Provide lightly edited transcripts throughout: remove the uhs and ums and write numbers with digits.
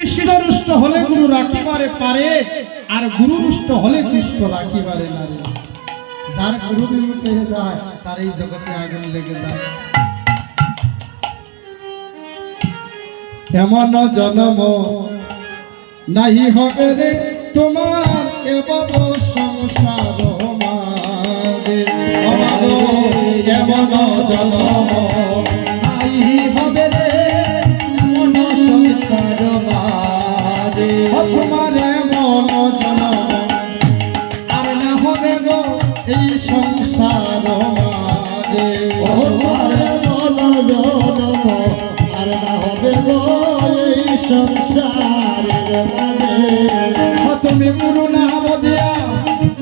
কৃষ্ণ রুষ্ট হলে গুরু রাখিবারে পারে, আর গুরু রুষ্ট হলে কৃষ্ণ রাখিবারে না রে। যার গুরু বিমুখ হয়ে যায় তার এই জগতে আগুন লেগে যায়। এমন জন্ম নাহি হবে রে তোমার এব সংসার মাঝে। এমন জন্ম নাহি হবে রে এমন সংসার মাঝে। তোমার এমন জন্ম আর না হবে গো এই সংসার মাঝে। তোমার এমন জন্ম আর না হবে গো এই সংসারের মাঝে। তুমি গুরু নাম দিয়া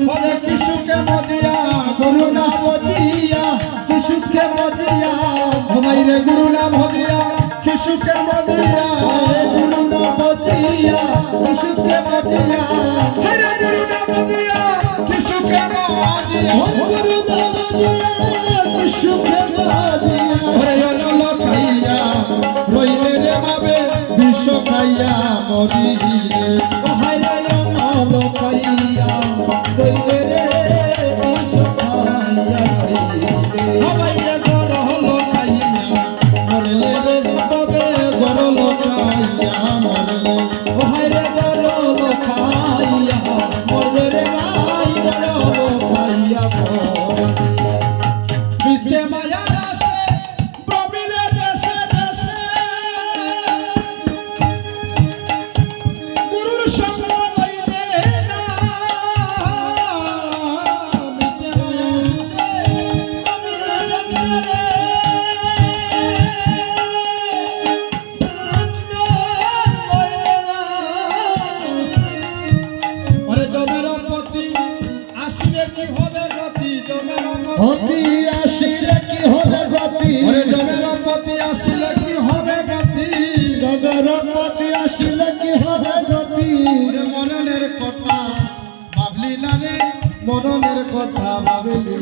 বলে কিছুকে মদিয়া, গুরু নাম দিয়া শিশুকে মদিয়া, ঘুমাইরে গুরু নাম দিয়া কিছুকে মদিয়া, গুরু নাম দিয়া শিশুকে মদিয়া, হরে গুরু নাম দিয়া কিছুকে মদিয়া, গুরু নাম দিয়া শিশুকে মদিয়া। হরে অনল খাইয়া রইলে রে বাবে বিষ খাইয়া মরিলে। সবাইরে গর হলো খাইয়া মরলে রে বাবে গরল খাইয়া মরলে। বিছে মায়ার আসে প্রমিলে দেশে দেশে, গুরুর সঙ্গ লইলে না। বিছে মায়ার ওরে জমের পতি আসিলে কি হবে গতি, জমের অতি আসিলে কি হবে গতি, ওরে জমের পতি আসিলে কি হবে গতি। গগরপতি আসিলে কি হবে গতি। ওরে মননের কথা ভাবলি না রে, মননের কথা ভাবলি।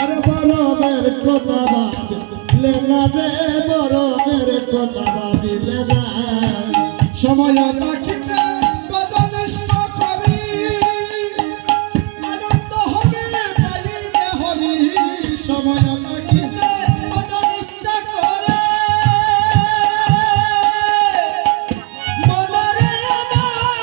আরে বরমের কথা ভাবিলে না রে, বরমের কথা ভাবিলে না। সময় রাখিতে পদনিষ্ঠ করি, আনন্দ হবে পাইলে হরি। সময় রাখিতে পদনিষ্ঠা করে মনরে আমার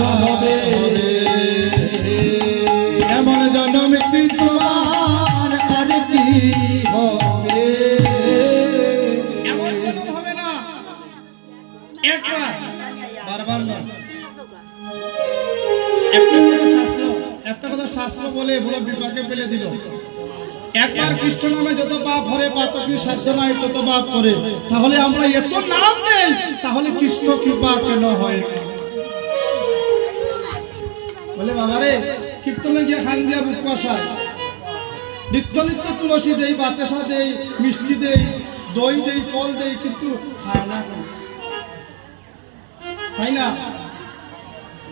হবে এমন জনম কি তোমার আর কি হবে এমন জনম হবে না একবার বারবার না একটা কথা শাস্ত্র বলে বলে বিপাকে ফেলে দিল একবার কৃষ্ণ নামে যত পাপ হরে পাতকি সাধ্য নাই তত পাপ করে তাহলে আমরা এত নাম নেই তাহলে কৃষ্ণ কৃপা কেন হয় না বলে বাবারে কীর্তনে গিয়ে খান দিয়া বুক কষায় নিত্য নিত্য তুলসী দেই বাতাসা দেই মিষ্টি দেই দই দেই ফল দেই কিন্তু খায় না তাই না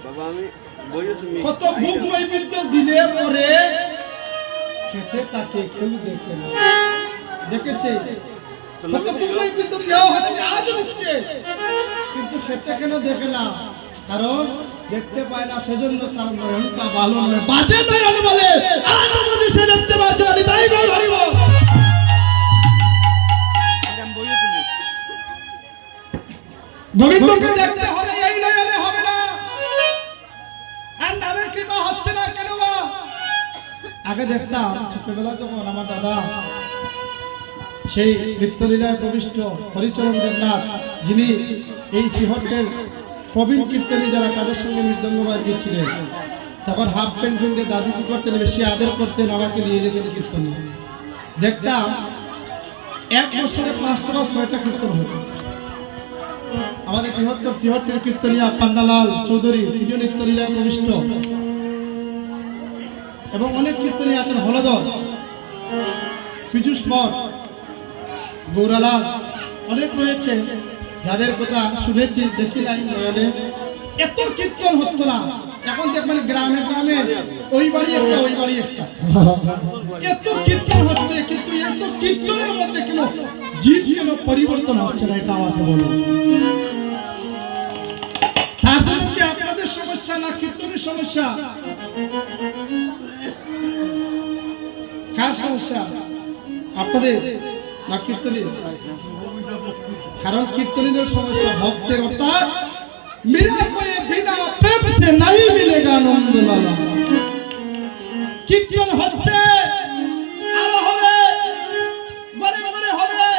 বাবা আমি বইও তুমি কত ভোগ নৈবেদ্য দিলে পরে খেতে তাকে কেউ দেখে না দেখেছে কত ভোগ নৈবেদ্য দেওয়া হচ্ছে আজও দিচ্ছে কিন্তু খেতে কেন দেখে না কারণ দেখতে পায় না সেজন্য তার নয়নটা ভালো নয় বাজে নয়ন বলে আজ যদি সে দেখতে পাচ্ছে আমি তাই গৌর হরিব ম্যাডাম বইও তুমি গোবিন্দকে দেখতে হলে এই নয়নে হবে না আর নামে কৃপা হচ্ছে না কেন বা আগে দেখতাম ছোটবেলা যখন আমার দাদা সেই নিত্যলীলায় প্রবিষ্ট হরিচরণ দেবনাথ যিনি এই সিহটের প্রবীণ কীর্তনী যারা তাদের সঙ্গে মৃদঙ্গ বাজিয়েছিলেন তখন হাফ প্যান্ট কিনতে দাদু কি করতেন বেশি আদর করতেন আমাকে নিয়ে যেতেন কীর্তনে দেখতাম এক বছরে 5টা বা 6টা কীর্তন হতো আমাদের বৃহত্তর সিহটের কীর্তনিয়া পান্নালাল চৌধুরী তিনিও নিত্যলীলায় প্রবিষ্ট এবং অনেক কীর্তনী আছেন হলদর পীযুষ মঠ গৌরালাল অনেক রয়েছে যাদের কথা শুনেছি দেখি নাই নয়নে এত কীর্তন হতো না এখন দেখবেন গ্রামে গ্রামে ওই বাড়ি একটা ওই বাড়ি একটা এত কীর্তন হচ্ছে কিন্তু এত কীর্তনের মধ্যে কেন জিত কেন পরিবর্তন হচ্ছে না এটা আমাকে বলুন তার জন্য কি আপনাদের সমস্যা না কীর্তনের সমস্যা কার সমস্যা আপনাদের না কীর্তনের কারণ কীর্তনের সমস্যা ভক্তের অর্থাৎ মেরা কোই বিনা প্রেম সে নাই মিলেগা আনন্দ লালা কীর্তন হচ্ছে আর হবে বড় বড় হবে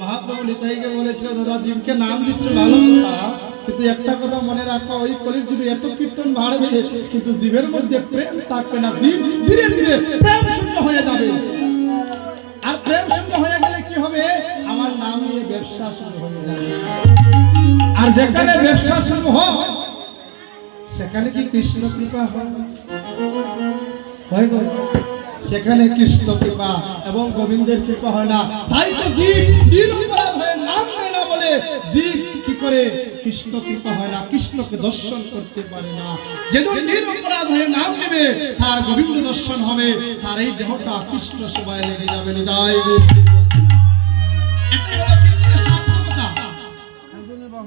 মহাপ্রভু নিতাইকে বলেছিল দাদা জীবকে নাম দিচ্ছ ভালো কথা কিন্তু একটা কথা মনে রাখো ওই কলির যুগে এত কীর্তন বাড়বে কিন্তু জীবের মধ্যে প্রেম থাকবে না ধীরে ধীরে প্রেম শূন্য হয়ে যাবে আর প্রেম শূন্য হয়ে গেলে কি হবে আমার নাম নিয়ে ব্যবসা শুরু হয়ে যাবে আর যেখানে ব্যবসা শুরু হয় সেখানে কি কৃষ্ণ কৃপা হয় গো সেখানে কৃষ্ণ কৃপা এবং গোবিন্দের কৃপা হয় না তাই তো জীব নিরপরাধ হয়ে নাম নেয় না বলে জীব কি করে কৃষ্ণ কৃপা হয় না কৃষ্ণকে দর্শন করতে পারে না যেদিন নিরপরাধ হয়ে নাম নেবে তার গোবিন্দ দর্শন হবে তার এই দেহটা কৃষ্ণ সেবায় লেগে যাবে নিদায় একটা হলো কীর্তনের সার্থকতা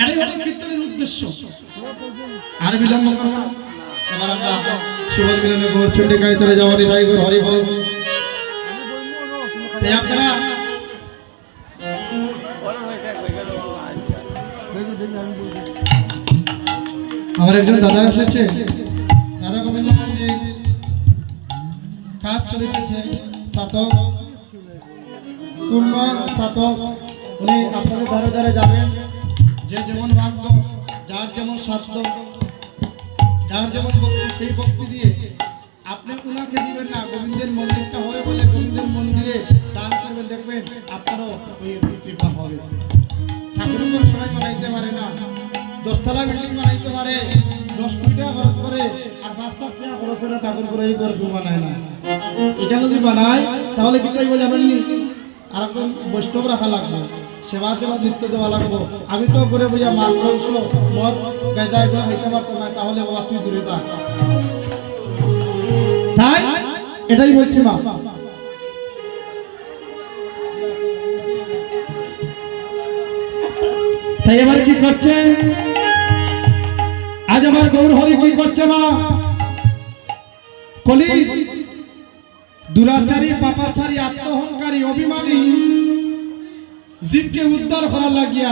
এটাই হলো কীর্তনের উদ্দেশ্য আর বিলম্ব করবো না এবার আমরা সুবল মিলনে গৌর চণ্ডী গায়ত্রী যাওয়া নিদায় গৌর হরি বল তাই আপনারা আমার একজন দাদা এসেছে দাদা কথা কাজ চলে গেছে সাতক কুর্মা সাতক উনি আপনাদের ধারে ধারে যাবেন যে যেমন ভাগ্য যার যেমন স্বাস্থ্য যার যেমন ভক্তি সেই ভক্তি দিয়ে আপনি উনাকে দিবেন না গোবিন্দের মন্দিরটা হবে বলে গোবিন্দের মন্দিরে দান করবেন দেখবেন আপনারও ওই কৃপা হবে ঠাকুরের উপর সবাই বানাইতে পারে না 10তলা বিল্ডিং বানাইতে পারে 10 কোটি টাকা খরচ করে আর 5 লাখ টাকা খরচ করে ঠাকুর করে এই করে বানায় না এটা যদি বানায় তাহলে কি তাই জানেননি আর একজন বৈষ্ণব রাখা লাগবে সেবা নৃত্য দেওয়া লাগবো আমি তো ঘুরে বইয়া মাছ মাংস মদ গাঁজা এগুলো খাইতে পারতাম না তাহলে বাবা তুই দূরে থাক তাই এটাই বলছি মা তাই এবার কি করছে আজ আমার গৌর হরি কি করছে মা কলি দুরাচারী পাপাচারী আত্মহংকারী অভিমানী জীবকে উদ্ধার করার লাগিয়া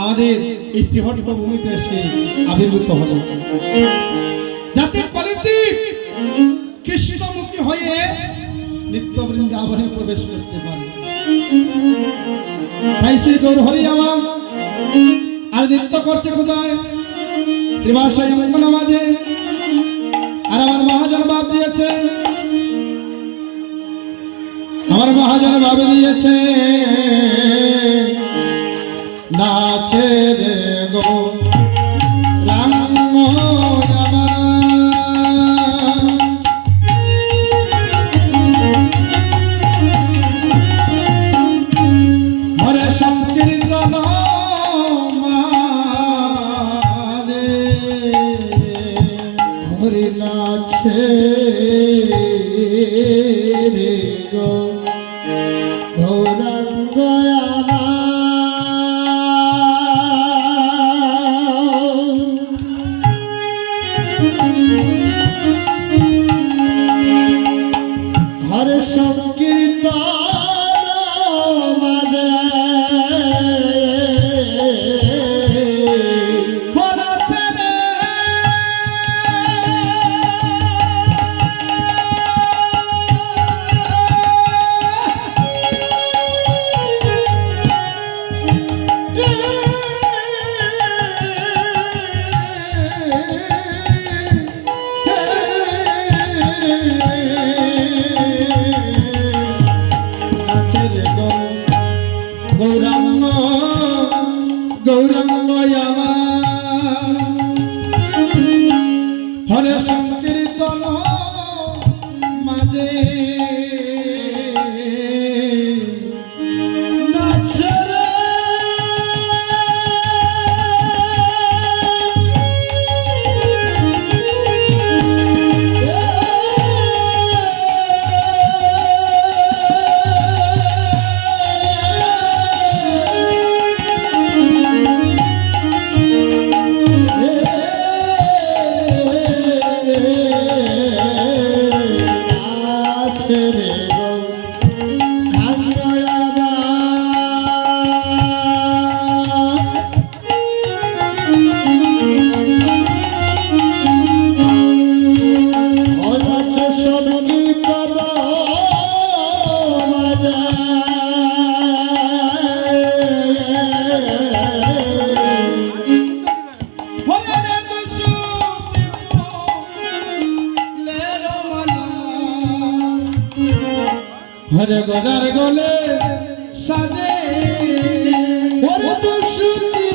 আমাদের এই শ্রীহট্ট ভূমিতে এসে আবির্ভূত হলো, যাতে কলিটি কৃষ্ণমুখী হয়ে নিত্য বৃন্দাবনে প্রবেশ করতে পারে। তাই সেই গৌর হরি আমার আজ নৃত্য করছে কোথায়? শ্রীবাসায় অঙ্কন মাঝে। আর আমার মহাজন বাপ দিয়েছে, আমার মহাজন বাপ দিয়েছে নাচে রে গো রাম হরে সংকীর্তন মানে হরি নাচে রে গো গৌরাঙ্গ হরে সংকীর্তন মানে গৌরাঙ্গ গৌরাঙ্গ হরে সংকীর্তন মাঝে নাচে রে হরে গোদার গলে সাজে ওরে দুশুতি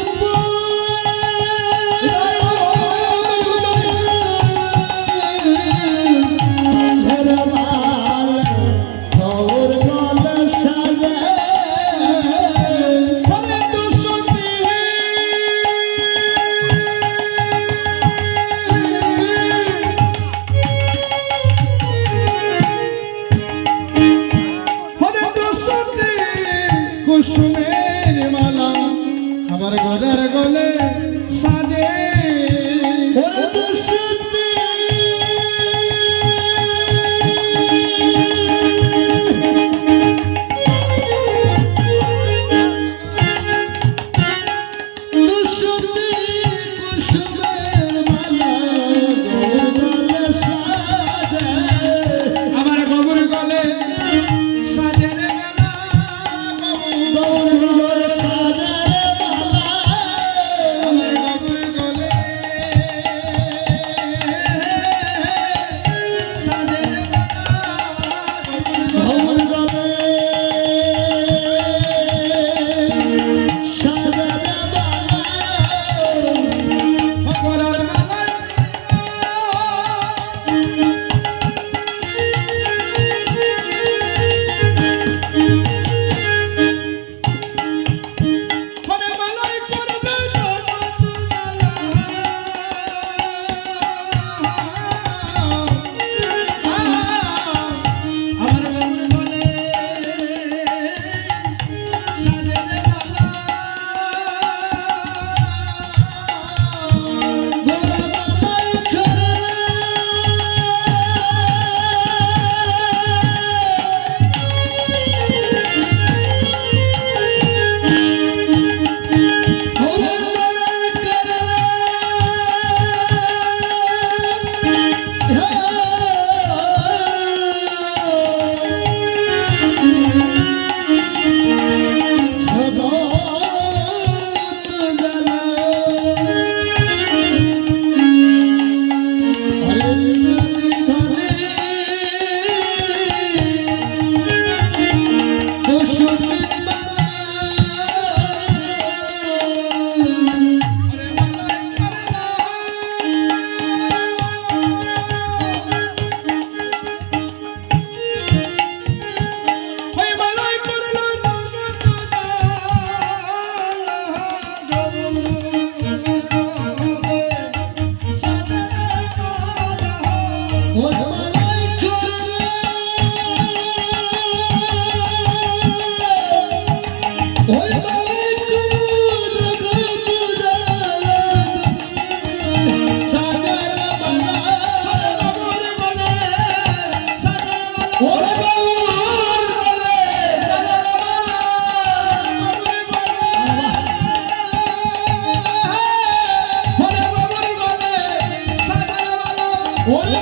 ওরে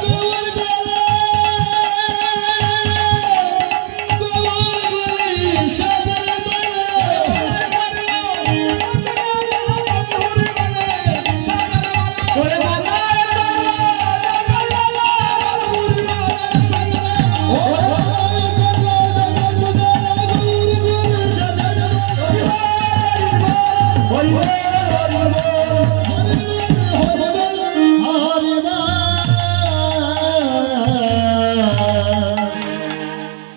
গোবর বলে সাগর বলে ওরে বালা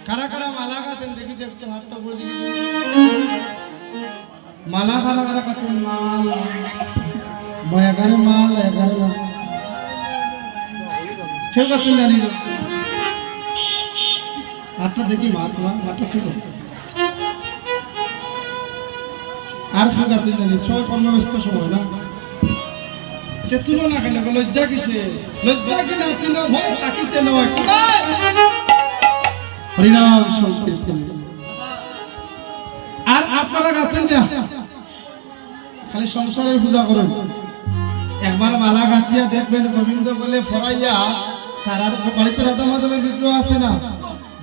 কারা কারা মালা গাতেন দেখি তো একটু হাতটা করে দেখি মালা কারা কারা গাতেন মালা এগারো মাল এগারো লাখ কেউ গাতেন জানি না হাতটা দেখি মা তোমার হাতটা ছিল আর কেউ গাতেন জানি সবাই কর্মব্যস্ত সময় না কে তুলো না কেন লজ্জা কিসে লজ্জা কিনা তুলো ভয় তাকিতে নয় হরিনাম সংকীর্তন আর আপনারা গাছেন না খালি সংসারের পূজা করেন একবার মালা গাঁথিয়া দেখবেন গোবিন্দ বলে ফরাইয়া তার বাড়িতে রাধা মাধবের বিগ্রহ আছে না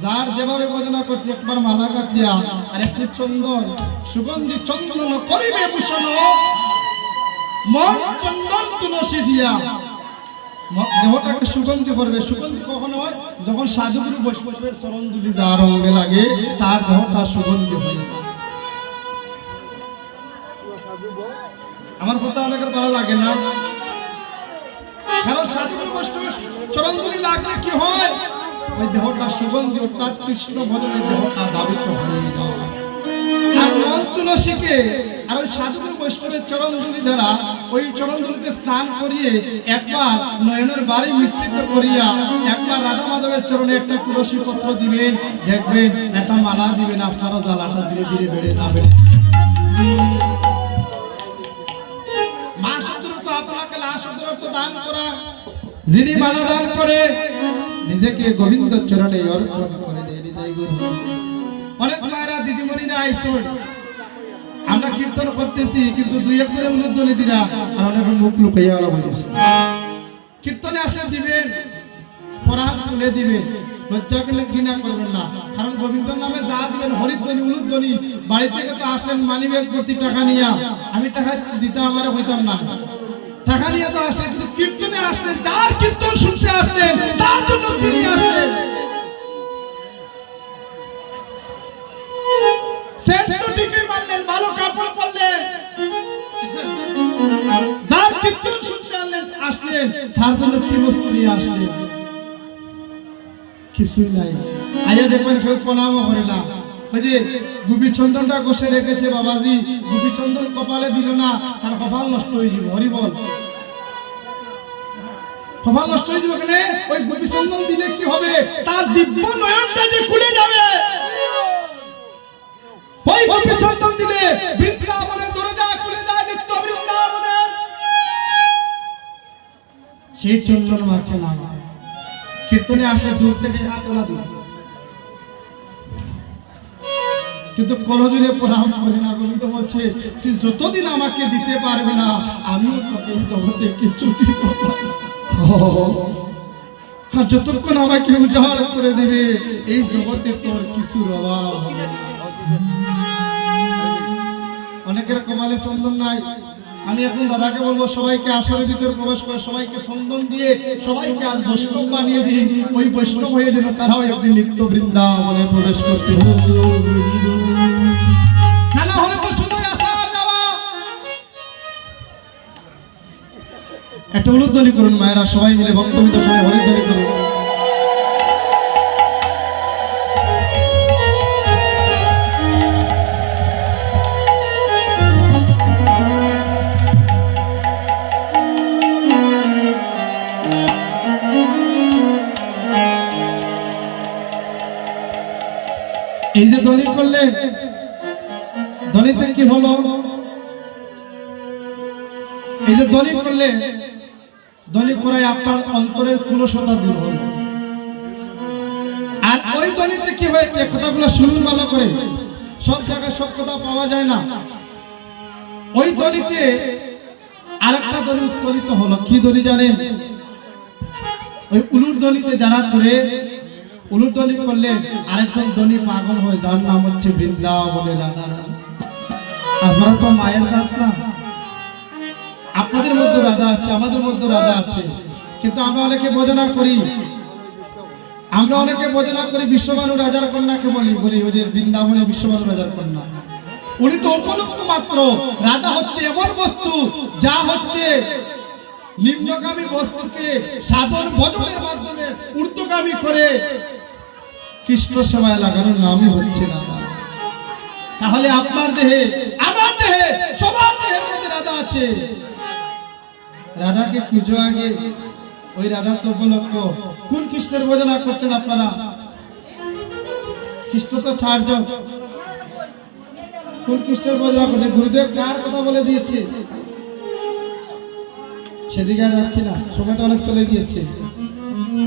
যার যেভাবে ভজনা করছে একবার মালা গাঁথিয়া আর একটু চন্দন সুগন্ধি চন্দন করিবে ভূষণ মন চন্দন তুলসী দিয়া দেহটাকে সুগন্ধি করবে সুগন্ধি কখন হয় যখন সাধুগুরু বৈষ্ণবের চরণ দুলি দেওয়ার অঙ্গে লাগে তার দেহটা সুগন্ধি হয়ে যায় আমার কথা অনেকের ভালো লাগে না কারণ সাধুগুরু বৈষ্ণবের চরণ দুলি লাগলে কি হয় ওই দেহটা সুগন্ধি অর্থাৎ কৃষ্ণ ভজনের দেহটা দাবিত হয়ে যায় আর মন তুলসীকে আর ওই সাধুগুরু বৈষ্ণবের চরণ দুলি দ্বারা ওই চরণ দুলিতে স্নান করিয়ে একবার নয়নের বাড়ি মিশ্রিত করিয়া একবার রাধা মাধবের চরণে একটা তুলসী পত্র দিবেন দেখবেন একটা মালা দিবেন আপনারা জ্বালাটা ধীরে ধীরে বেড়ে যাবে মা শব্দের তো আপনাকে লা শব্দের তো দান করা যিনি মালা দান করে নিজেকে গোবিন্দ চরণে অর্পণ করে দেয় হৃদয় গুরু অনেক মায়েরা দিদিমণিরা আইসুন আমরা কীর্তন করতেছি কিন্তু দুই একজনের উলুধ্বনি দিরা আর অনেক মুখ লুকাইয়া আলা হইতেছে কীর্তনে আসলে দিবেন পরাণ তুলে দিবেন লজ্জা করলে ঘৃণা করবেন না কারণ গোবিন্দর নামে যা দিবেন হরিধ্বনি উলুধ্বনি বাড়ি থেকে তো আসলেন মানিব্যাগ ভর্তি টাকা নিয়া আমি টাকা দিতে আমার হইতাম না টাকা নিয়ে তো আসলেন কিন্তু কীর্তনে আসলেন যার কীর্তন শুনতে আসলেন তার জন্য ফিরে আসলেন ভালো কাপড় পরলেন যার কীর্তন শুনতে আসলেন তার জন্য কি বস্তু নিয়ে আসলেন কিছুই নাই আয়া দেখবেন কেউ প্রণাম করে না ওই যে গুবি চন্দনটা ঘষে রেখেছে বাবাজি গুবি চন্দন কপালে দিল না তার কপাল নষ্ট হয়ে যাবে হরি বল কপাল নষ্ট হয়ে যাবে কেন ওই গুবি চন্দন দিলে কি হবে তার দিব্য নয়নটা যে খুলে যাবে ওই গুবি চন্দন দিলে বৃন্দাবনের দরজা খুলে যায় নিত্য বৃন্দাবনের সেই চন্দন মাখে না কীর্তনে আসলে দূর থেকে হাত তোলা দিল কিন্তু কোনদিনে প্রণাম করে না গোবিন্দ বলছে তুই যতদিন আমাকে দিতে পারবে না আমিও তোকে এই জগতে কিছু দিব না আর যতক্ষণ আমাকে উজাড় করে দেবে এই জগতে তোর কিছুর অভাব হবে না অনেকের কপালে চন্দন নাই আমি এখন দাদাকে বলবো সবাইকে আসরের ভিতরে প্রবেশ করে সবাইকে চন্দন দিয়ে সবাইকে আজ বৈষ্ণব বানিয়ে দিই ওই বৈষ্ণব হয়ে যেন তারাও একদিন নিত্য বৃন্দাবনে প্রবেশ করতে না হলে তো শুধুই আসা যাওয়া একটা উলুধ্বনি করুন মায়েরা সবাই মিলে ভক্তমিত সবাই হরিধ্বনি করুন এই যে ধ্বনি করলেন ধ্বনিতে কি হলো এই যে ধ্বনি করলেন ধ্বনি করায় আপনার অন্তরের কুলসতা দূর হলো আর ওই ধ্বনিতে কি হয়েছে কথাগুলো শুনুন ভালো করে সব জায়গায় সব কথা পাওয়া যায় না ওই ধ্বনিতে আরেকটা ধ্বনি উত্তরিত হলো কি ধ্বনি জানেন ওই উলুর ধ্বনিতে যারা করে, উলুর ধ্বনি করলে আরেকজন ধ্বনি পাগল হয়ে, যার নাম হচ্ছে বৃন্দাবনে রাধা রানী। আপনারা তো মায়ের জাত না, আপনাদের মধ্যে রাধা আছে, আমাদের মধ্যে রাধা আছে, কিন্তু আমরা অনেকে বোঝনা করি, আমরা অনেকে বোঝনা করি বিশ্ববানু রাজার কন্যাকে বলি ওই যে বৃন্দাবনে বিশ্ববানু রাজার কন্যা, উনি তো উপলক্ষ মাত্র। রাধা হচ্ছে এমন বস্তু যা হচ্ছে নিম্নগামী বস্তুকে সাধন ভজনের মাধ্যমে ঊর্ধ্বগামী করে কৃষ্ণ সেবায় লাগানোর নামই হচ্ছে রাধা। তাহলে আপনার দেহে, আমার দেহে, সবার দেহের মধ্যে রাধা আছে। রাধাকে পুজো আগে ওই রাধা তো উপলক্ষ। কোন কৃষ্ণের ভজনা করছেন আপনারা? কৃষ্ণ তো চারজন, কোন কৃষ্ণের ভজনা করছেন? গুরুদেব কার কথা বলে দিয়েছে? সেদিকে আর যাচ্ছি না, সময়টা অনেক চলে গিয়েছে।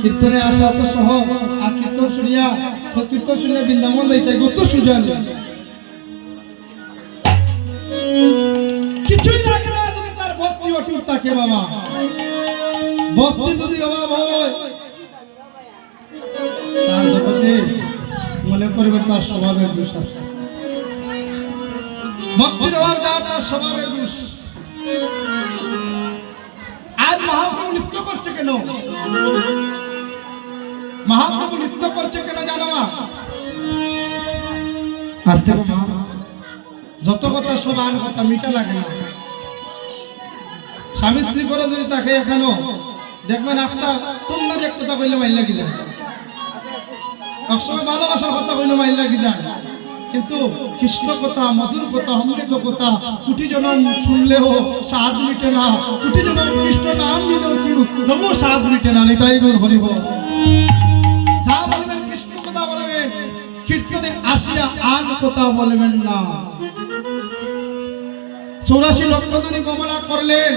কীর্তনে আসা তো সহজ, আর কীর্তন শুনিয়া বৃন্দাবন যাইতে কত সুজন। কিছুই লাগে না যদি তার ভক্তি অটুট থাকে। বাবা, ভক্তি যদি অভাব হয় তার জগতে মনে করবে তার স্বভাবের দোষ আছে। ভক্তির অভাব যার, তার স্বভাবের দোষ। আজ মহাপ্রভু নৃত্য করছে কেন? মহাপ্রভু নৃত্য করছে কেন জানো? আস্তে যত কথা সব আন কথা, মিঠা লাগে না। স্বামী স্ত্রী করে যদি তাকে এখানো দেখবেন একটা তোমরা এক কথা কইলে মাইল লাগি যায়, একসময় ভালোবাসার কথা কইলে মাইল লাগি যায়, কিন্তু কৃষ্ণ কথা, মধুর কথা, অমৃত কথা কোটি জনম শুনলেও স্বাদ মিটে না। কোটি জনম কৃষ্ণ নাম নিলেও কি তবু স্বাদ মিটে না। নিতাই গৌর হরিব। যা বলবেন কৃষ্ণ কথা বলবেন, কীর্তনে আসিয়া আন কথা বলবেন না। 84 লক্ষ ধনী গমনা করলেন,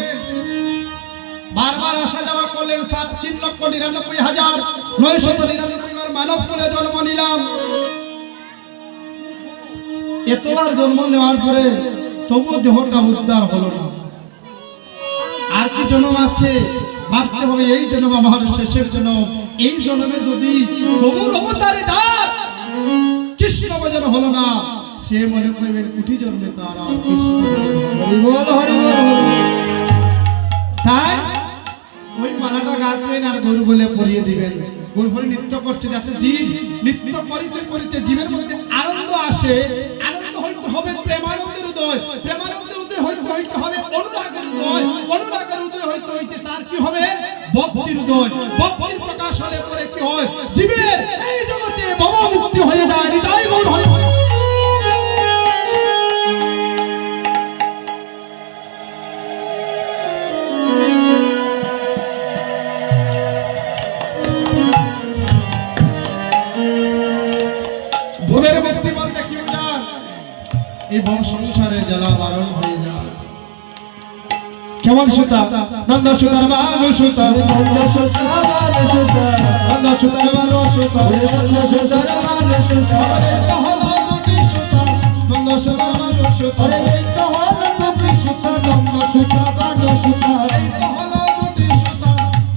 বারবার আসা যাওয়া করলেন, 3,99,999 মানব কুলে জন্ম নিলাম। এতবার জন্ম নেওয়ার পরে তবু দেহটা উদ্ধার হলো না। আর কি জন্ম আছে? ভাবতে হবে এই জন্ম আমার শেষের জন্ম। এই জন্মে যদি গৌর অবতারে দাস কৃষ্ণ ভজন হলো না, সে মনে করবেন কোটি জন্মে তার আর কৃষ্ণ। তাই ওই মালাটা গাঁথবেন আর গরু বলে পরিয়ে দিবেন। গরু বলে নৃত্য করছে যাতে জীব নৃত্য করিতে করিতে জীবের মধ্যে আনন্দ আসে। আনন্দ হইতে হবে প্রেমানন্দের উদয়, প্রেমানন্দের উদয় হইতে হইতে হবে অনুরাগের উদয়, অনুরাগের উদয় হইতে হইতে তার কি হবে? ভক্তির উদয়। ভক্তির প্রকাশ হলে পরে কি হয়? জীবের এই জগতে ভব মুক্তি হয়ে যায়। নিতাই গৌর হরি। ভবের মুক্তি বলতে কি বোঝায়? এই ভব সংসারের জ্বালা বারণ হয়ে যায়। কেমন সুতা? নন্দ সুতার বালু সুতা, নন্দ সুতার বালু সুতা, নন্দ সুতার বালু সুতা, নন্দ সুতার বালু সুতা। এই তো হলো দুটি সুতা, নন্দ সুতার বালু সুতা। এই তো হলো দুটি সুতা, নন্দ সুতার বালু সুতা। এই তো হলো দুটি সুতা,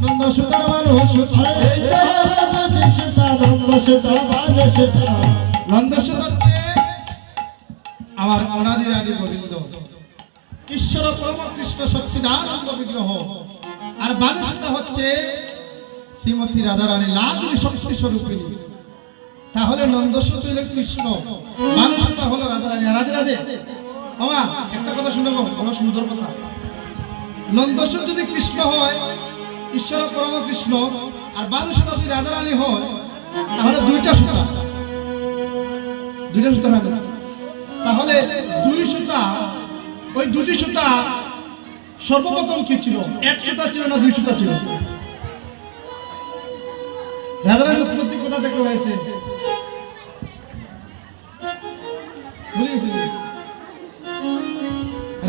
নন্দ সুতার বালু সুতা। এই তো হলো দুটি সুতা, নন্দ সুতার বালু সুতা। নন্দ সুতা হচ্ছে আমার অনাদি আদি গোবিন্দ, ঈশ্বর পরম কৃষ্ণ সচ্চিদানন্দ বিগ্রহ। আর বালুসুতা হচ্ছে শ্রীমতী রাধা রানী লাদুরি শক্তি স্বরূপিণী। তাহলে নন্দসুত হলো কৃষ্ণ, বালুসুতা হলো রাধা রানী। রাধে রাধে। মামা একটা কথা শুনে গো, বড় সুন্দর কথা। নন্দসুত যদি কৃষ্ণ হয়, ঈশ্বর পরম কৃষ্ণ, আর বালুসুতা যদি রাধা রানী হয়, তাহলে দুইটা সুতা, দুইটা সুতা রাধা। তাহলে দুই সুতা, ওই দুটি সুতা সর্বপ্রথম কি ছিল? এক সুতা ছিল না দুই সুতা ছিল? রাধারানীর উৎপত্তি কোথা থেকে হয়েছে?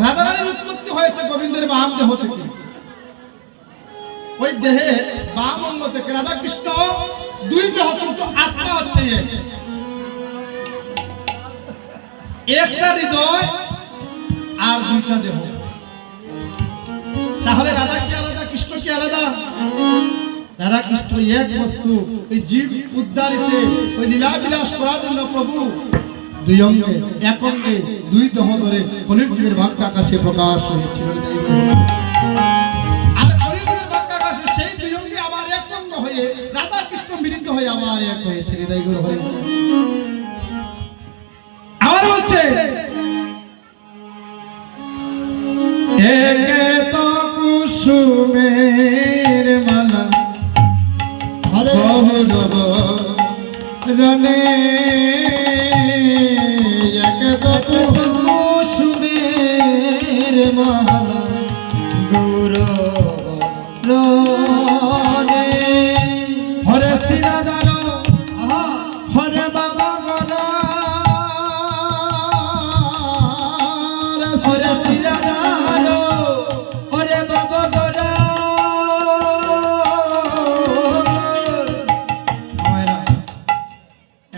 রাধারানীর উৎপত্তি হয়েছে গোবিন্দের বাম দেহ থেকে। ওই দেহে বাম অঙ্গ থেকে রাধা কৃষ্ণ দুই দেহ, কিন্তু আত্মা হচ্ছে একটা হৃদয় আর দুইটা দেহ। তাহলে রাধা কি আলাদা, কৃষ্ণ কি আলাদা? রাধা কৃষ্ণ কষ্ট এক বস্তু এই জীব উদ্ধারিতে ওই লীলা বিলাস করার জন্য প্রভু দুই অঙ্গে এক অঙ্গে দুই দেহ ধরে কলির জীবের ভাগ্য আকাশে প্রকাশ হয়েছিল। আর কলির জীবের ভাগ্য আকাশে সেই দুই অঙ্গে আবার এক অঙ্গ হয়ে রাধা কৃষ্ণ মিলিত হয়ে আবার এক হয়েছে। হৃদয় গুরু হরি আবার বলছে একে তো কুসুমের মালা গৌরব রনে একে তো কুসুমের মালা গৌরব রনে হরে সিরাদার হরে বাবা গলা ওরে সিরাদার ওরে বাবা গোরা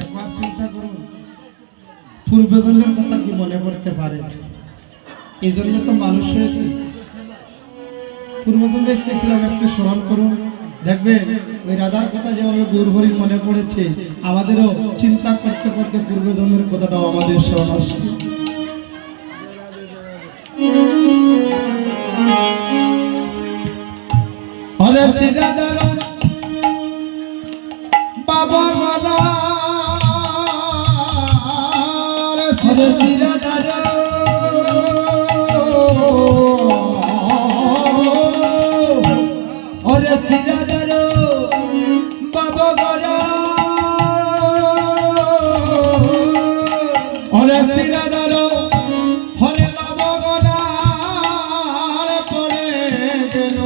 একবার চিন্তা করুন পূর্বজন্মের কথা কি মনে করতে পারে? এই জন্য তো মানুষ হয়েছে। পূর্বজন্মে কে ছিলাম একটু স্মরণ করুন, দেখবেন ওই রাধার কথা যেভাবে গৌরহরির মনে পড়েছে, আমাদেরও চিন্তা করতে করতে পূর্বজন্মের কথাটাও আমাদের স্মরণ আসে। হরে সিরাদার বাবা গলা ওরে সিরাদার ওরে সিরাদার বাবা গোরা হরে সিরাদার হরে বাবা গলার পড়ে গেল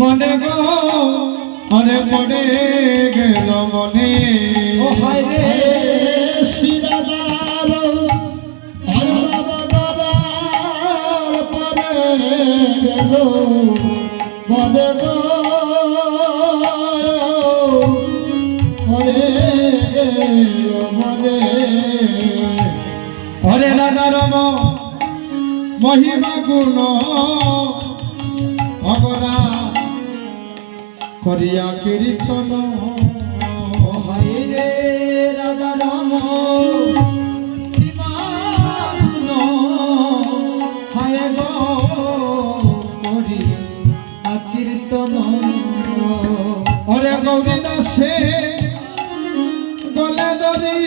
মনে গো, হরে পড়ে গেল মনে। ও হায় রে সিরাদার হরে বাবা গলার পড়ে গেল মনে গো, হরে গেল মনে। হরে রাধার মহিমা গুণ অগরা করিয়া কীর্তন। ও হায় রে রাধা রাম তিমাগুণ হায় গো করি কীর্তন ওরে গৌরী দাসে গলে দরি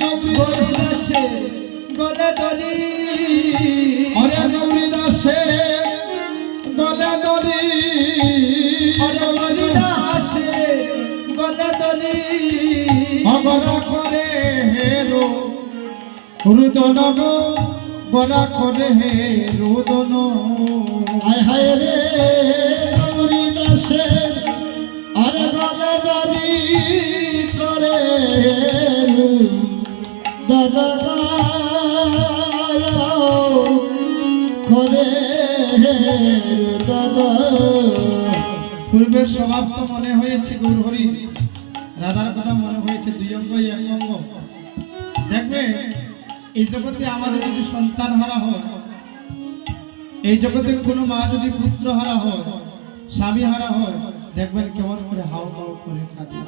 গৌরী দাসে গলে দরি ওরে গৌরী দাসে গলে দরি ওরে গৌরী দাসে গলে দরি অগরা করে হেরো রুদন গো গলা করে হে রুদন। হায় হায় রে গৌরী দাসে আরে গলে দরি করে দাদা করে দাদা। পূর্বের স্বভাব তো মনে হয়েছে গৌরহরি, রাধার কথা মনে হয়েছে দুই অঙ্গ এক অঙ্গ। দেখবে এই জগতে আমাদের যদি সন্তান হারা হয়, এই জগতে কোনো মা যদি পুত্র হারা হয়, স্বামী হারা হয়, দেখবেন কেমন করে হাও হাও করে কাঁদে।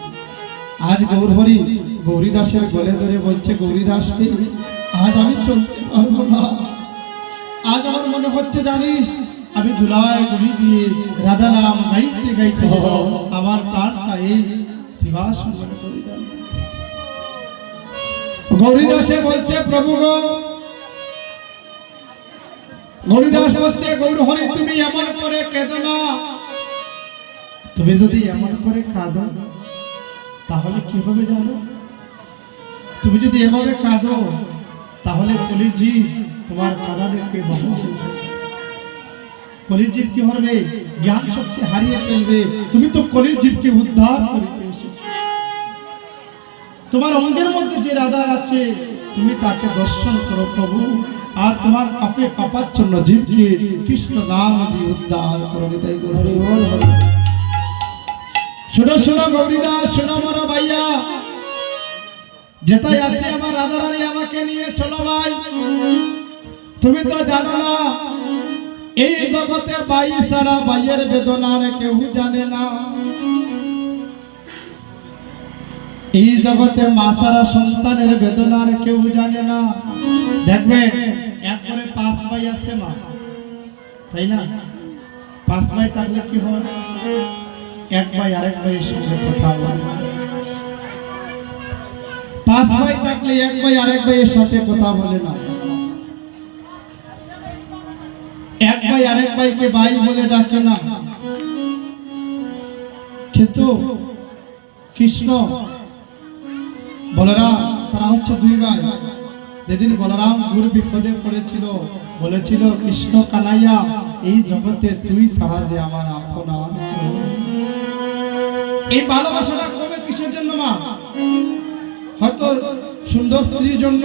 আজ গৌরহরি গৌরীদাসের গলে ধরে বলছে, গৌরীদাসকে আজ আমি চলতে পারবো না। আজ আমার মনে হচ্ছে জানিস আমি ধুলায় গুলি দিয়ে রাধা নাম গাইতে গাইতে আমার প্রাণটা এই শিবাসনে পরিধান। গৌরীদাসে বলছে, প্রভু গো, গৌরীদাস বলছে, গৌরহরি তুমি এমন করে কেঁদো না। তুমি যদি এমন করে কাঁদো তাহলে কি হবে জানো? তুমি যদি এভাবে কাঁদো তাহলে কলির জীব তোমার কাঁদা দেখে বহু কলির জীব কি হবে? জ্ঞান শক্তি হারিয়ে ফেলবে। তুমি তো কলির জীবকে উদ্ধার করতে এসেছো। তোমার অঙ্গের মধ্যে যে রাধা আছে তুমি তাকে দর্শন করো প্রভু, আর তোমার পাপে পাপাচ্ছন্ন জীবকে কৃষ্ণ নাম দিয়ে উদ্ধার করো। তাই গৌরী বল হরি। শোনো শোনো গৌরীদাস, শোনো আমার ভাইয়া, যেটাই আছে আমার রাধারানী আমাকে নিয়ে চলো ভাই। তুমি তো জানো না এই জগতে বাই ছাড়া বাইয়ের বেদনার কেউ জানে না। এই জগতে মা ছাড়া সন্তানের বেদনার কেউ জানে না। দেখবেন একবারে 5 ভাই আছে মা, তাই না? 5 ভাই থাকলে কি হয়? এক ভাই আরেক ভাইয়ের সঙ্গে কথা বলে। 5 ভাই থাকলে এক ভাই আরেক ভাইয়ের সাথে কথা বলে না। এক ভাই আরেক ভাইকে ভাই বলে ডাকে না। কিন্তু কৃষ্ণ বলরাম তারা হচ্ছে 2 ভাই। যেদিন বলরাম গুরু বিপদে পড়েছিল, বলেছিল কৃষ্ণ কানাইয়া এই জগতে তুই ছাড়া যে আমার আপন আর কেউ নেই। এই ভালোবাসাটা কবে কিসের জন্য মা? হয়তো সুন্দর স্ত্রীর জন্য,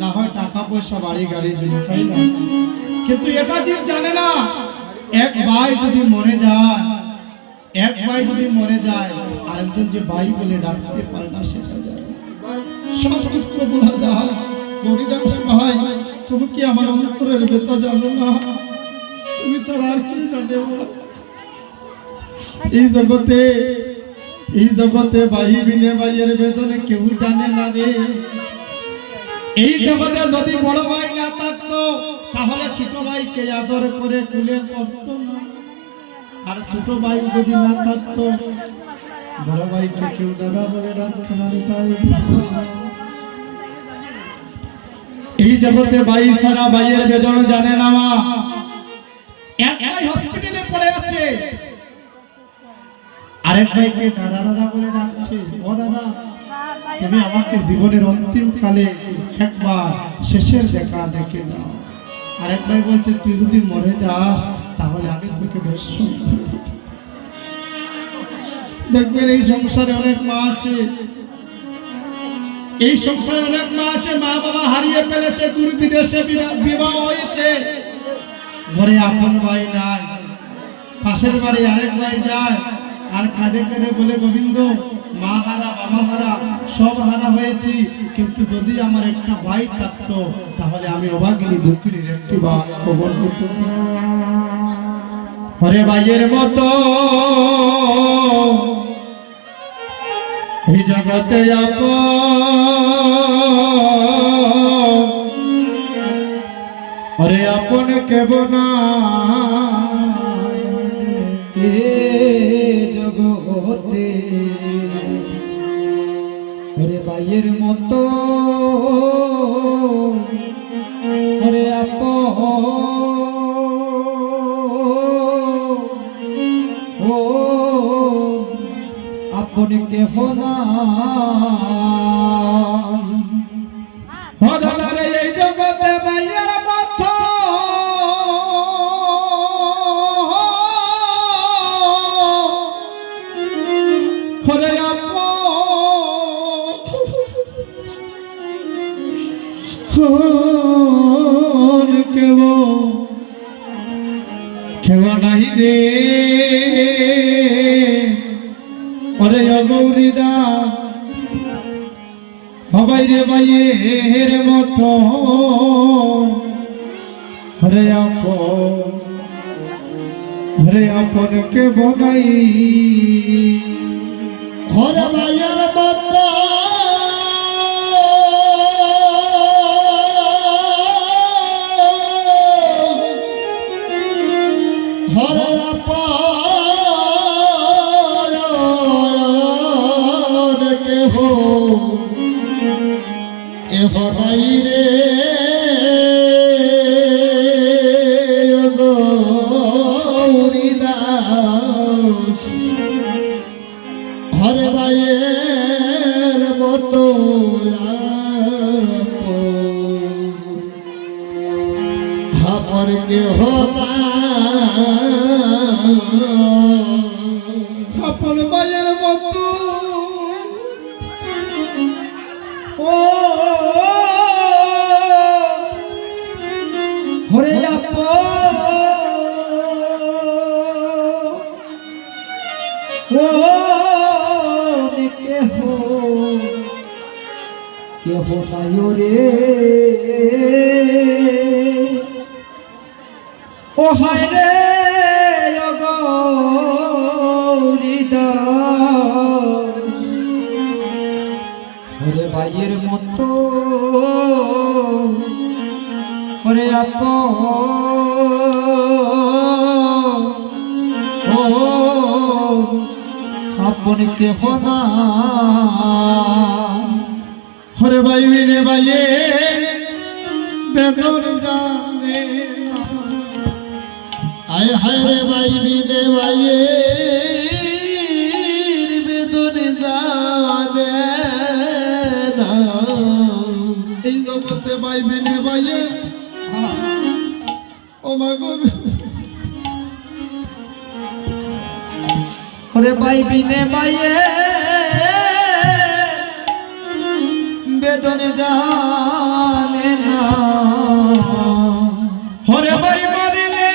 না হয় টাকা পয়সা বাড়ি গাড়ির জন্য, তাই না? কিন্তু এটা জীব জানে না, এক ভাই যদি মরে যায়, এক ভাই যদি মরে যায়, আরেকজন যে ভাই বলে ডাকতে পারে না সেটা যায়, সব দুঃখ ভোলা যায়। গরিদাস ভাই, তুমি কি আমার অন্তরের ব্যথা জানো না? তুমি ছাড়া আর কি জানে? এই জগতে ভাই বিনে ভাইয়ের বেদনে কেউ জানে না রে। এই জগতে যদি বড় ভাই না থাকতো তাহলে ছোট ভাইকে আদর করে কুলে করতো না। আর ছোট ভাই যদি না থাকতো বড় ভাইকে কেউ দাদা বলে ডাকতো না। তাই এই জগতে ভাই ছাড়া ভাইয়ের বেদনা জানে না মা। এক ভাই হসপিটালে পড়ে আছে, আরেক ভাইকে দাদা দাদা বলে ডাকছে, ও দাদা তুমি আমাকে জীবনের অন্তিম কালে একবার শেষের দেখা দেখে দাও। আরেক ভাই বলছে তুই যদি মরে যাস তাহলে আমি তোকে দর্শন করব। দেখবেন এই সংসারে অনেক মা আছে, এই সংসারে অনেক মা আছে, মা বাবা হারিয়ে ফেলেছে, দূর বিদেশে বিবাহ হয়েছে, ঘরে আপন ভাই নাই, পাশের বাড়ি আরেক ভাই যায় আর কাঁদে কাঁদে বলে গোবিন্দ মা হারা বাবা হারা সব হারা হয়েছি, কিন্তু যদি আমার একটা ভাই থাকতো তাহলে আমি অভাগিনী দুঃখিনীর একটি বার খবর করতে। হরে ভাইয়ের মতো এই জগতে হরে আপন কেব না জগতে ওরে ভাইয়ের মতো ওরে আপন কেহ নাই। এই জগতে ভাইয়ের মতো হরে আপন কেউ নাই রে। হরে গৌরীদা সবাই রে ভাইয়ের মতো হরে আপন কে বনাই। হরে ভাইয়ের মতো হরে আপন কেহ নাই রে। গৌরীদাস হরে ভাইয়ের মতো আপন কেহ আপন ভাইয়ের মতো হরে আপন কেহ নাই রে। ও হায় রে অগৌরীদাস ওরে ভাইয়ের মতো ওরে আপন কেহ না হরে ভাই বিনে ভাইয়ে বেদন জানে আয় হায় রে ভাই বিনে ভাইয়ে বেদন জানে না এই জগতে ভাই বিনে ভাইয়ে ও মা গো ওরে ভাই বিনে ভাইয়ে বেদন জানে না হরে ভাই মরিলে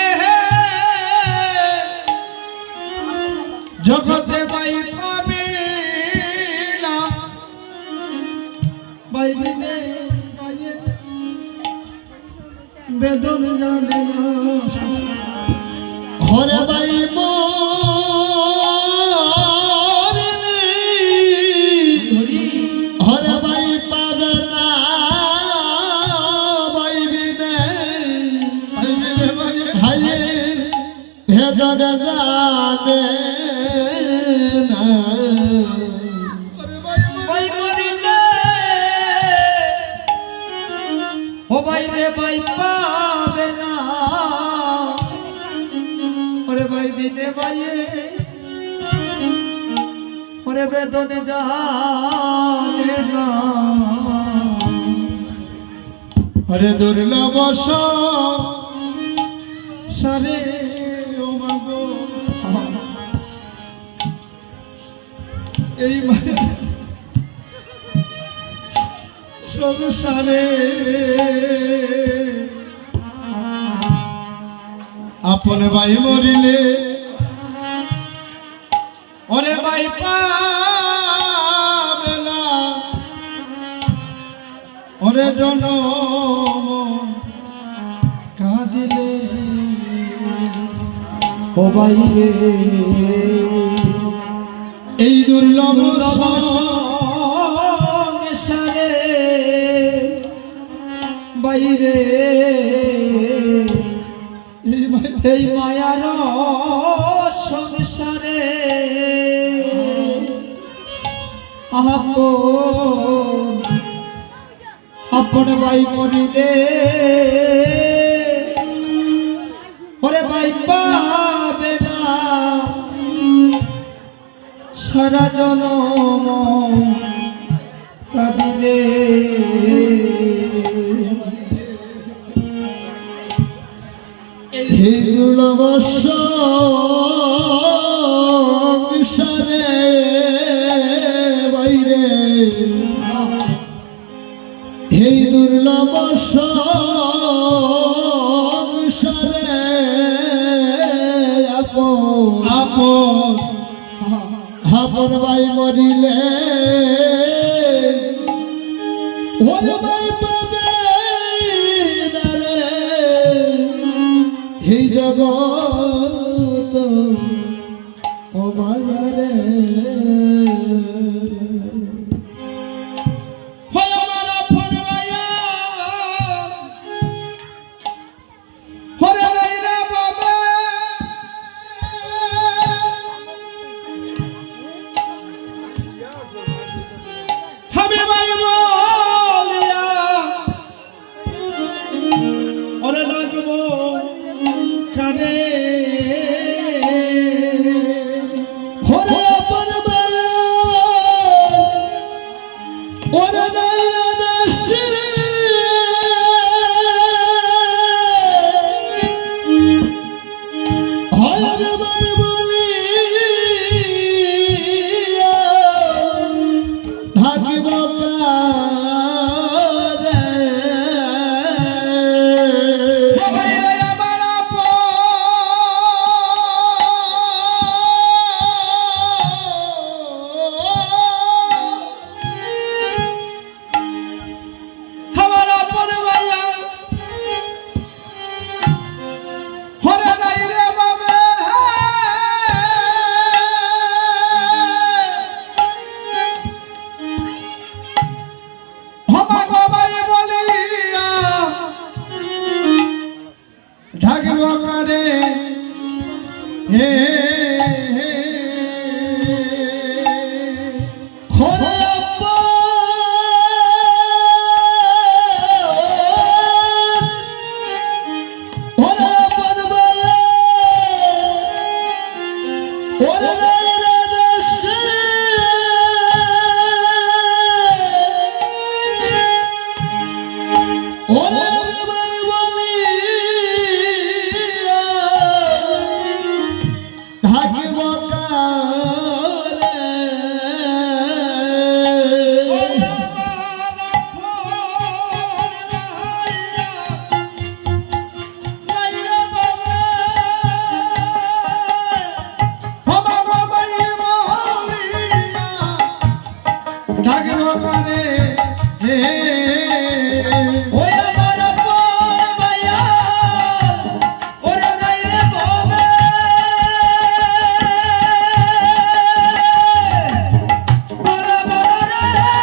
জগতে ভাই পাবি না ভাই বিনে ভাইয়ে বেদন জানে না হরে ভাই হরি হরে ভাই পাবে না ভাই বিনে ভাইয়ে ভেদন জানে না ভাই মরিলে ও ভাই রে ভাই পাবে না ওরে ভাই বিনে ভাইয়ে ওরে বেদন জানে না হরে দুর্লভ সারে ও মাগো এই সংসারে আপন ভাই মরিলে ওরে ভাই পাবে না ওরে জনম কাঁদিলে ও ভাই রে এই দুর্লভ সংসারে বাইরে এই মায়ার সংসারে আপন ভাই মরিলে ওরে ভাই পাবে না সারা জনম কাঁদিলে এই দুর্লভ সংসারে বাইরে এই দুর্লভ সংসারে আপন আপন ভাই মরিলে ওরে ভাই পাবে না রে এই জগৎ ও মায়া রে হয় আমার আপন মায়া হরে নাই রে বাবা আমি ভাই বলিয়া ওরে ডাকবো কারে ওরে রাধা দাসে ওরে বাবার বলিয়া থাকিব থাকিব কারে ওই আমার আপন ভাইয়া ওরে নাই রে ববে বড় বড় রে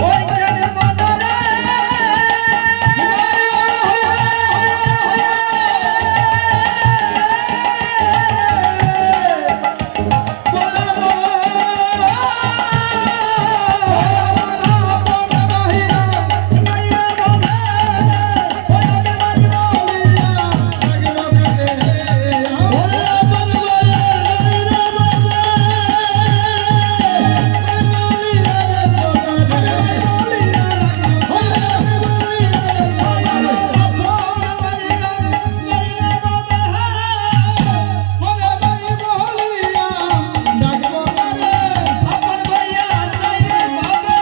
ওই জানে মন রে আপন ভাইয়া নাই রে ববে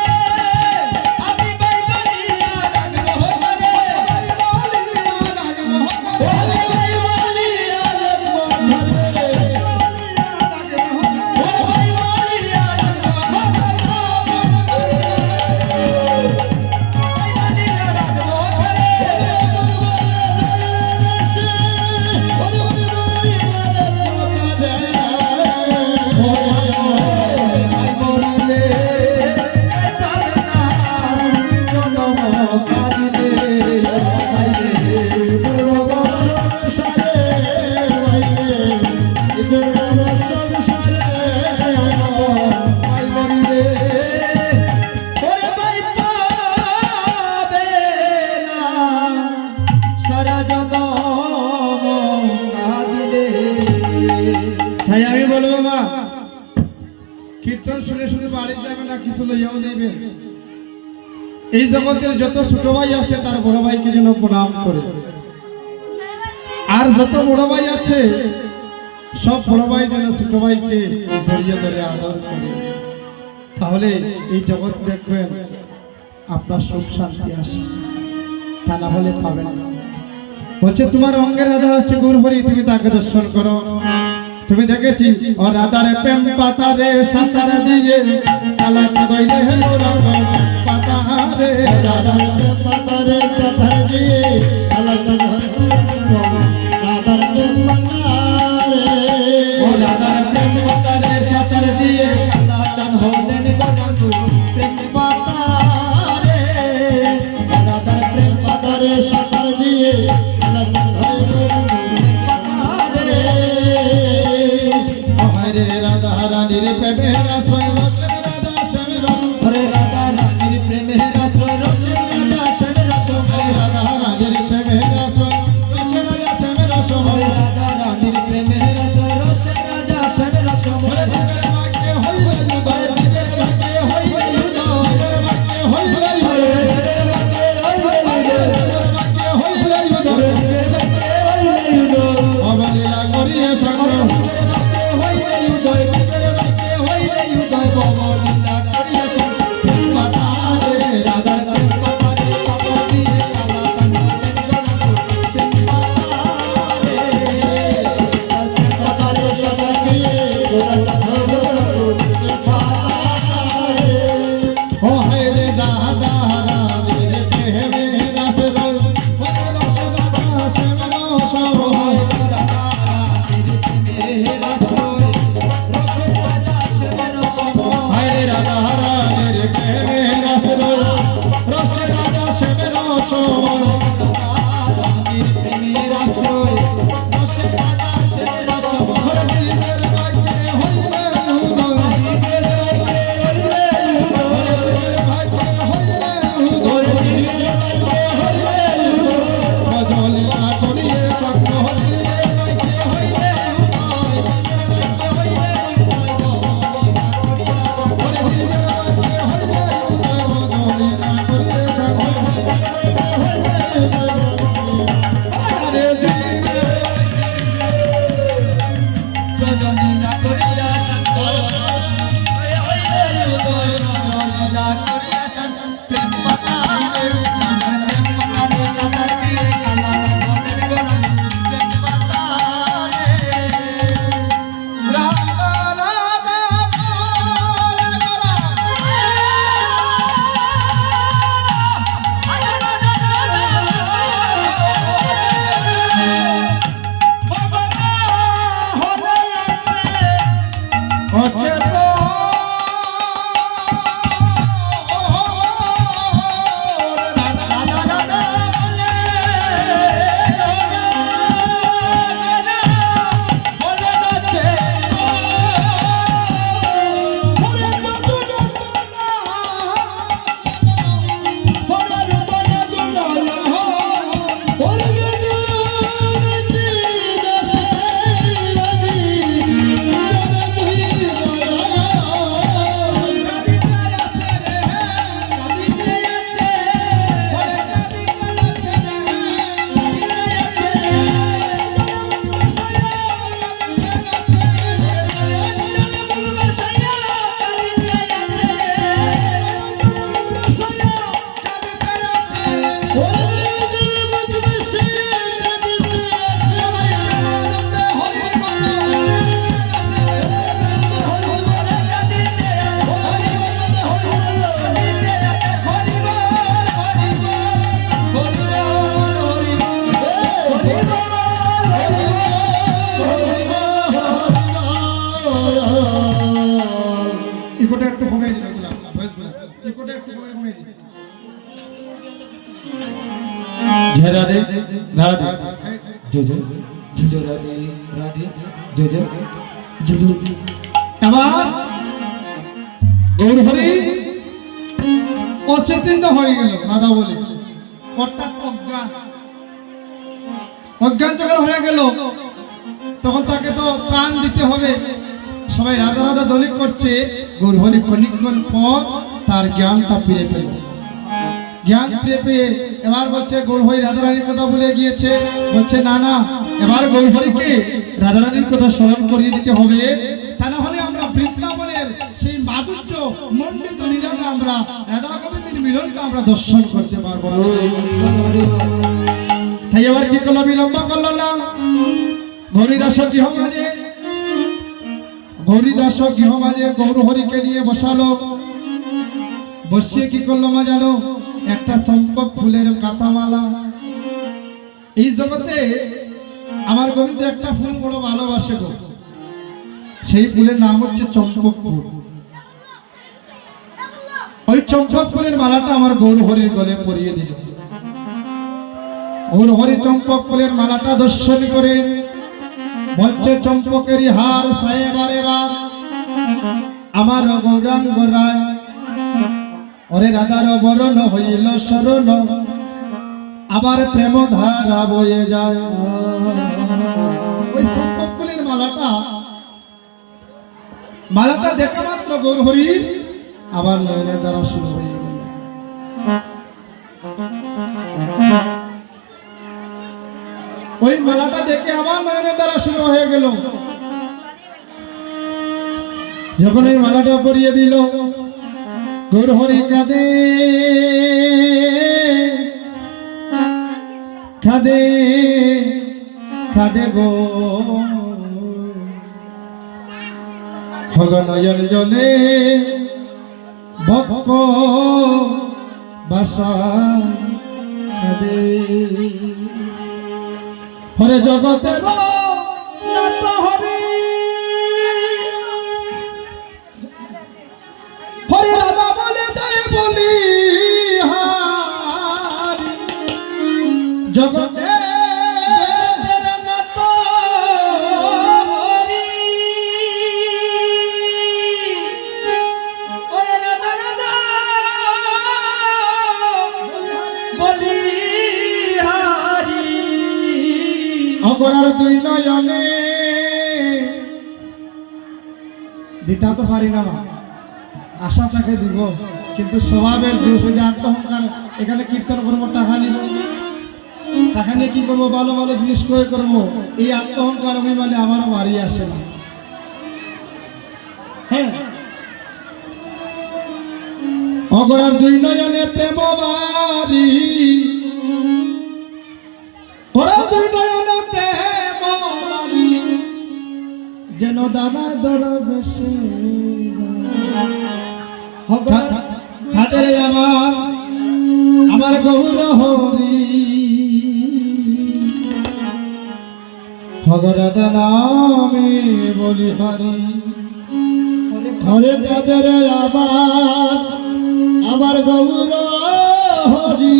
আমি ভাই বলিয়া ডাকবো করে ওরে ভাই বলিয়া ডাকবো করে ওরে ভাই বলিয়া ডাকবো ভাই বলিলে পাবে না জনম কাঁদিলে ভাই রে ভাই বলিলে ওরে ভাই পাবে না সারা জনম কাঁদিলে তাই আমি বলবো মা কীর্তন শুনে শুনে বাড়ি যাবে না কিছু লইয়াও যাইবে এই জগতের যত ছোট ভাই আছে তার বড় ভাইকে যেন প্রণাম করে আর যত বড় ভাই আছে সব বড় ভাই যেন ছোট ভাইকে জড়িয়ে ধরে আদর করে তাহলে এই জগৎ দেখবেন আপনার সুখ শান্তি আসে তা না হলে পাবেন না বলছে তোমার অঙ্গের রাধা হচ্ছে গৌরহরি তুমি তাকে দর্শন করো তুমি দেখেছি ও রাধার প্রেম পাতারে সাসার দিয়ে কালা চাঁদইলে হে রঙ পাতারে রাধার প্রেম পাতারে পাতার দিয়ে কালা রাধার প্রেম পাতারে ও রাধার প্রেম পাতারে শাসর দিয়ে কালা চাঁদ হলেন গবন্ধু প্রেম পাতারে রাধার প্রেম পাতারে সাসার দিয়ে কালা পাতারে হরে রাধা রানীর প্রেমে রাসের রাধা শ্যামের ওরে রাধা রানীর প্রেমে রস রসে রাধা শ্যাম রস রাধা রানীর ইকোটা একটু কমিয়ে দিন, ওগুলা ভয়েস গুলা ইকোটা একটু কমিয়ে দিন। জয় রাধে রাধে जो जो जो राधे राधे जो जो এবার গৌর হরি অচেতন হয়ে গেল রাধা বলে, অর্থাৎ অজ্ঞান। অজ্ঞান যখন হয়ে গেল তখন তাকে তো প্রাণ দিতে হবে। সবাই রাধা রাধা দলিত করছে, গৌর হরি ক্ষণিকক্ষণ পর তার জ্ঞানটা ফিরে পেল। জ্ঞান ফিরে পেয়ে এবার বলছে গৌর হরি রাধারানীর কথা বলে গিয়েছে, বলছে না না, এবার গৌর হরিকে রাধারানীর কথা স্মরণ করিয়ে দিতে হবে, তা না হলে আমরা বৃন্দাবনের সেই মাধুর্য মণ্ডিত লীলাটা আমরা রাধা গোবিন্দের মিলনটা আমরা দর্শন করতে পারবো না। তাই এবার কি করলো, বিলম্ব করলো না, গৌরীদাস গৃহ মাঝে গৌর হরিকে নিয়ে বসালো। বসিয়ে কি করলো মা জানো, একটা চম্পক ফুলের কাতামালা। এই জগতে আমার গোবিন্দ একটা ফুল বড় ভালোবাসে গো, সেই ফুলের নাম হচ্ছে চম্পক ফুল। ওই চম্পক ফুলের মালাটা আমার গৌর হরির গলে পরিয়ে দিল। গৌর হরি চম্পক ফুলের মালাটা দর্শন করে বলছে, চম্পকেরই হার সাহেবার এবার আমার গৌরাঙ্গ রায়, ওরে রাধার বরণ হইল শরণ, আবার প্রেম ধারা বয়ে যায়। ওই চম্পক ফুলের মালাটা দেখা মাত্র গৌর হরি আবার নয়নের দ্বারা শুরু হয়ে গেল। ওই মালাটা দেখে আবার নয়নের দ্বারা শুরু হয়ে গেল। যখন এই মালাটা পরিয়ে দিল, গৌর হরি কাঁদে কাঁদে কাঁদে গো, নয়ন জলে ভক্ত বাসা কাঁদে। হরে জগতের নাথ হরি, হরে রাধা বলে দেয় বলি হারি, জগতে অগরার দুই নয়নে দিতা তো পারি না, আশা তাকে দিব, কিন্তু স্বভাবের দোষ হয়ে যায় আত্মহংকার। এখানে কীর্তন করবো, টাকা নিব, টাকা নিয়ে কি করবো, ভালো ভালো জিনিস ক্রয় করবো, এই আত্মহংকার অভিমানে আমারও বাড়ি আসে না। হ্যাঁ, অগরার দুই নয়নে প্রেম বাড়ি, ওরা দুই নয়নে প্রেম বাড়ি, যেন দানা দরা বেশে হাজারে আমার গৌর হরি, ভগরাধ নামে বলি হরি। হরে তাদের আমার গৌর হরি,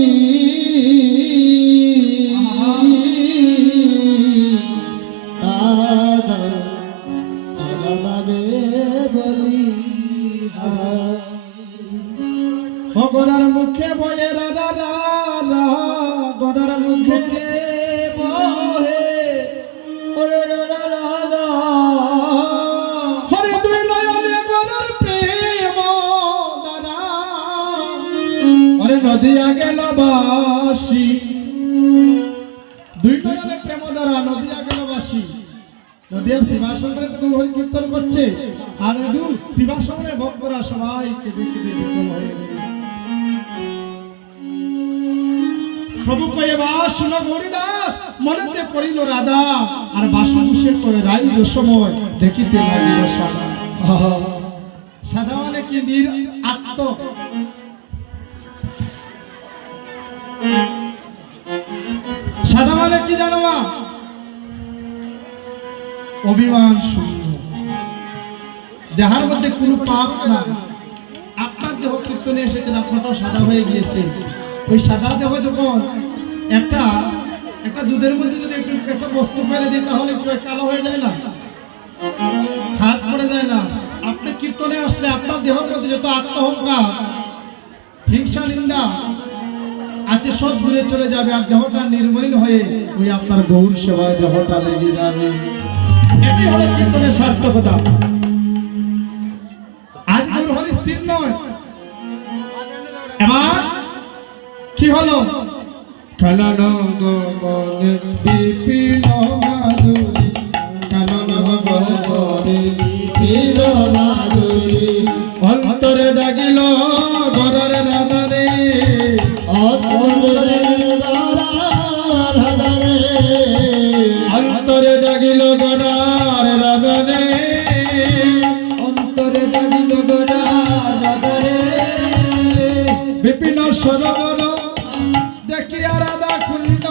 গড়ার মুখে বলে রাধা রাধা, গড়ার মুখে নদিয়া গেল বাসি, দুই নয়নে প্রেম দ্বারা নদিয়া গেল বাসি। নদিয়ার শিবাসনে তো গৌর কীর্তন করছে, আর দূর শিবাসনে ভক্তরা সবাই কেঁদে কেঁদে বিকল হয়ে গেল। প্রভু কয়ে বাস শুনো গৌরীদাস, মনেতে পড়িল রাধা, আর বাসুসে কয়ে রাই সময় দেখিতে লাগিল সাদা। সাদা মানে কি? নির আত্ম। সাদা মানে কি জানো মা? অভিমান শূন্য, দেহার মধ্যে কোনো পাপ না। আপনার দেহ কীর্তনে এসেছেন, আপনারটাও সাদা হয়ে গিয়েছে। ওই সাদা দেহ যখন একটা দুধের মধ্যে যদি একটু একটা বস্তু ফেলে দিই, তাহলে কি কালো হয়ে যায় না? হাত পড়ে যায় না? আপনি কীর্তনে আসলে আপনার দেহের মধ্যে যত আত্মহংকার, হিংসা, নিন্দা আছে সব দূরে চলে যাবে, আর দেহটা নির্মল হয়ে ওই আপনার গৌর সেবায় দেহটা লেগে যাবে। এটি হলো কীর্তনের সার্থকতা। আজ গৌর হরি স্থির নয়, এবার কি হলো? কানন গগনে বিপিন মাধুরী, কানন গগনে বিপিন মাধুরী, অন্তরে ডাকিল গরর রাধারে, অন্তরে রাধারে, অন্তরে ডাকিল গরর রাধারে, অন্তরে জাগিল গোরা রাধারে, বিপিন সরোবর দেখিয়া রাধা কুণ্ড,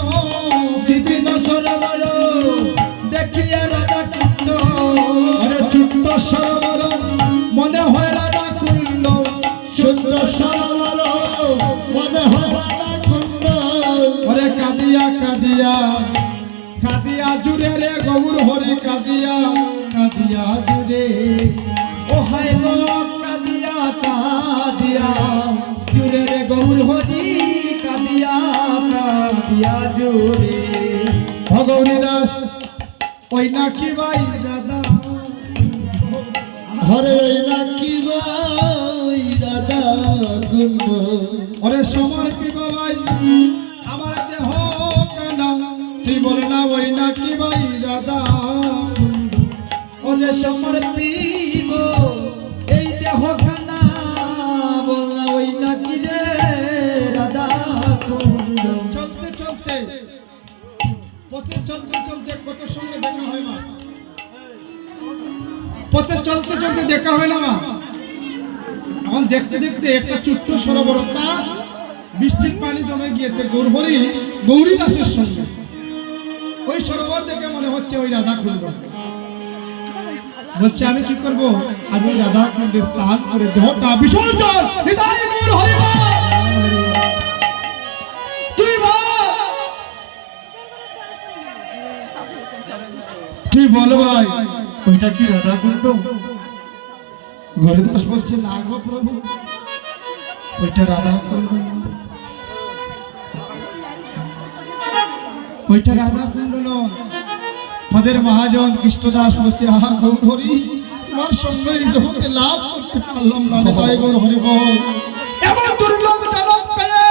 বিপিন সরোবর দেখিয়া রাধা কুণ্ড, আরে ছোট্ট সরোবর মনে হয় রাধা কুণ্ড, সুন্দর সরোবর মনে হয় রাধা কুণ্ড, আরে কাঁদিয়া কাঁদিয়া কাঁদিয়া জুড়ে রে গৌর হরি, কাঁদিয়া কাঁদিয়া জুড়ে। ও হায় গো কাঁদিয়া কাঁদিয়া জুড়ে রে গৌর হরি, কাঁদিয়া কাঁদিয়া জুড়ে। ভগবনী দাস ওই নাকি ভাই দাদা, হরে ওই নাকি ভাই দাদা কুণ্ড, ওরে সমর কি ভাই আমার দেহ কানা, তুই বলে না ওই নাকি ভাই দাদা কুণ্ড, ওরে সমর্পিব এই দেহ খানা, বল না ওই নাকি রে রাধা কুণ্ড। চলতে চলতে পথে চলতে চলতে কত সঙ্গে দেখা হয় মা, পথে চলতে চলতে দেখা হয় না মা। এখন দেখতে দেখতে একটা ছোট্ট সরোবর, তার বৃষ্টির পানি জমে গিয়েছে গৌরহরি গৌরী দাসের সঙ্গে। ওই সরোবর দেখে মনে হচ্ছে ওই রাধা কুণ্ড। বলছে আমি কি করব? আমি ওই রাধা কুণ্ডে স্নান করে দেহটা বিসর্জন। হৃদয় গৌর হরি বল। তুই বল ভাই, ওইটা কি রাধা কুণ্ড? গরিদাস বলছে না গো প্রভু, ওইটা রাধা কুণ্ড, ওইটা রাধা কুণ্ড নয়। পদের মহাজন কৃষ্ণদাস বলছে আহা গৌর হরি, তোমার সঙ্গে এই জগতে লাভ করতে পারলাম না। হৃদয় গৌর হরি বল। এমন দুর্লভ জনম পেয়ে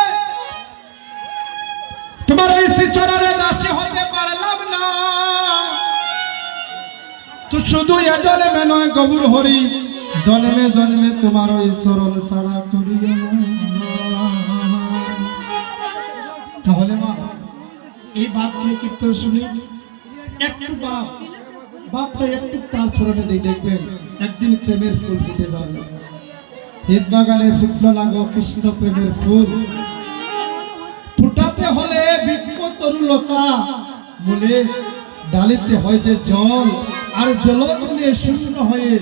তোমার ওই শ্রীচরণে দাসী হতে পারলাম না। তো শুধু এ জন্মে নয় গৌর হরি, জন্মে জন্মে তোমার ওই চরণ ছাড়া করিও না। তাহলে মা এই বাপ আমি কীর্তন শুনি, একটু বাপটা একটু তার চরণে দিয়ে দেখবেন, একদিন প্রেমের ফুল ফুটে যাবে। হৃদ বাগানে ফুটলো লাগো কৃষ্ণ প্রেমের ফুল, ফুটাতে হলে বৃক্ষ তরুলতা, মূলে ডালিতে হয় যে জল, আর জলগুলি শূন্য হয়ে